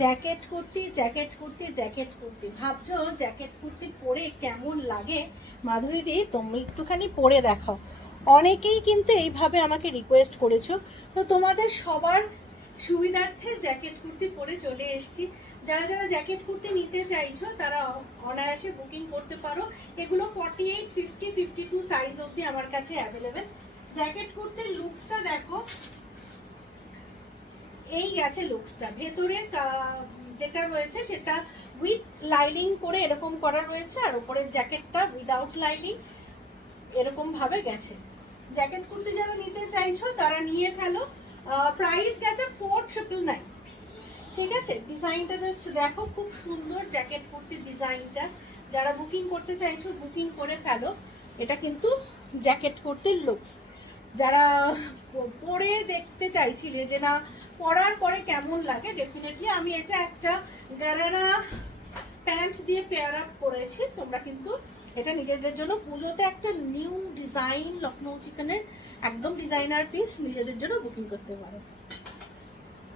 Jacket kurti, jacket kurti, jacket kurti, ভাবছো jacket kurti পরে কেমন লাগে? মাধুরীদি তুমি একটুখানি পরে দেখাও। অনেকেই কিন্তু এইভাবে আমাকে রিকোয়েস্ট করেছো, তো তোমাদের সবার সুবিধার্থে জ্যাকেট কুর্তি পরে চলে এসেছি। যারা যারা জ্যাকেট কুর্তি নিতে চাইছো তারা অনায়াসে বুকিং করতে পারো। এগুলো 48, 50, 52 সাইজ অবধি আমার কাছে অ্যাভেলেবেল। জ্যাকেট কুর্তির লুকসটা দেখো, এই গেছে লুকসটা। ভেতরে যেটা রয়েছে সেটা উইথ লাইনিং করে এরকম করা রয়েছে, আর উপরের জ্যাকেটটা উইদাউট লাইনিং এরকম ভাবে গেছে। জ্যাকেট কুর্তি যারা নিতে চাইছো তারা নিয়ে ফেলো। প্রাইস গেছে 4999। ঠিক আছে, ডিজাইনটা জাস্ট দেখো, খুব সুন্দর জ্যাকেট কুর্তির ডিজাইনটা। যারা বুকিং করতে চাইছো বুকিং করে ফেলো। এটা কিন্তু জ্যাকেট কুর্তির লুকস। যারা পরে দেখতে চাইছিলে যে না পরার পরে কেমন লাগে, ডেফিনেটলি আমি এটা একটা গারারা প্যান্ট দিয়ে পেয়ার আপ করেছি। তোমরা কিন্তু এটা নিজেদের জন্য পুজোতে একটা নিউ ডিজাইন লখনৌ চিকেনের একদম ডিজাইনার পিস নিজেদের জন্য বুকিং করতে পারো।